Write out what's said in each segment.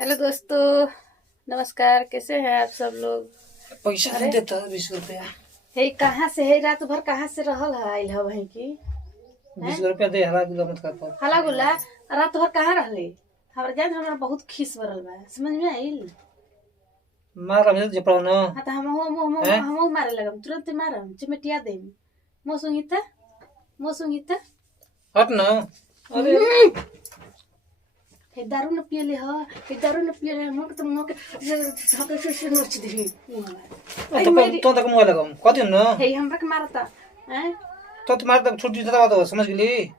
Hello दोस्तों, नमस्कार। कैसे हैं आप सब लोग? पैसा नहीं देता 20 रुपया। हे कहाँ से है? रात भर कहाँ से रहल है? आइल है वहीं की 20 रुपया दे, हरा गुला मत कर। हला गुला। रात भर कहाँ रहले? हमारे जान हमरा बहुत खीस भरल बा, समझ में आइल? मार हम जपड़ा न। हाँ तो हम मारे लगम, तुरंत मारम, चिमटिया देम। मोसुंगी हट न। अरे हे दारू न पियले ह, हे दारू न पियले ह, मोके तो मोके धके से नोच देही। तो तक मोबाइल लगाम कति न। हे हमरा के मारता हैं? तो तुम्हारे तक छुट्टी देता तो समझ गेली।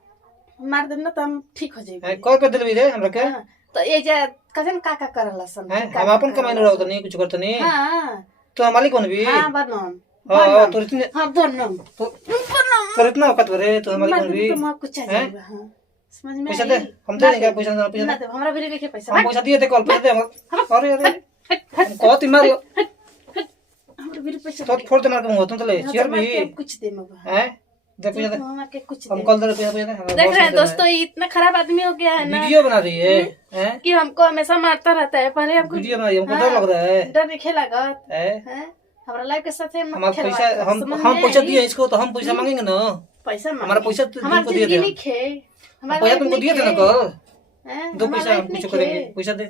मार देम ना तो हम ठीक हो जाएंगे। कय पे दिलबी रे हमरा के? हाँ, तो ये जा कजन काका करला सन हम अपन कमाई न रहत नहीं कुछ करत नहीं। हां तो मालिक कौन भी? हां बनम। हां तो इतने हां बनम तो इतना औकात करे तो मालिक कौन भी? तो कुछ चाहिए। हां समझ में पैसा दे, हम दे देंगे। पैसा ना ना दे, हमरा भी लेके पैसा हम पैसा दिए थे कल पैसा दे हम। अरे अरे हम कहत मार हमरा भी पैसा तो फोड़ दे मार के मुंह तुम तो ले शेयर भी कुछ दे मग हैं। दे पैसा दे, हमरा के कुछ हम दे। कल दे पैसा दे। देख रहे हैं दोस्तों, ये इतना खराब आदमी हो गया है ना वीडियो बना रही है हैं? कि हमको हमेशा मारता रहता है। पहले हमको वीडियो बना रही है, हमको डर लग रहा है डर नहीं लागत हैं? है। हमारा लाइफ के साथ हमारा पैसा हम पैसा दिए इसको तो हम पैसा मांगेंगे ना। पैसा हमारा पैसा तुमको दिए थे। हमारा पैसा तुमको दिए थे ना कल। हैं? दो हमारा पैसा हम life कुछ नहीं करेंगे। खे। पैसा दे,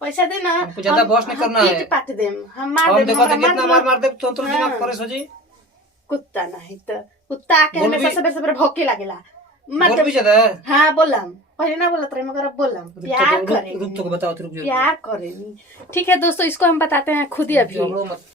पैसा दे ना। हमको ज्यादा बहस नहीं करना है। पाट देम, हम मार हम देम, देखो हमरा कितना देम। मार मार दे तो हाँ। दिमाग परेश हो जी। कुत्ता नहीं तो कुत्ता आके बोल हमेशा भी- सबेरे सबेरे भौंके लागेला। मार बोल देम। भी ज्यादा हाँ बोलम, पहले ना बोलत रहे मगर अब बोलम। प्यार रुक करेंगे, तो बताओ रुक जाओ। प्यार करेंगे। ठीक है दोस्तों, इसको हम बताते हैं खुद ही अभी। झगड़ो मत।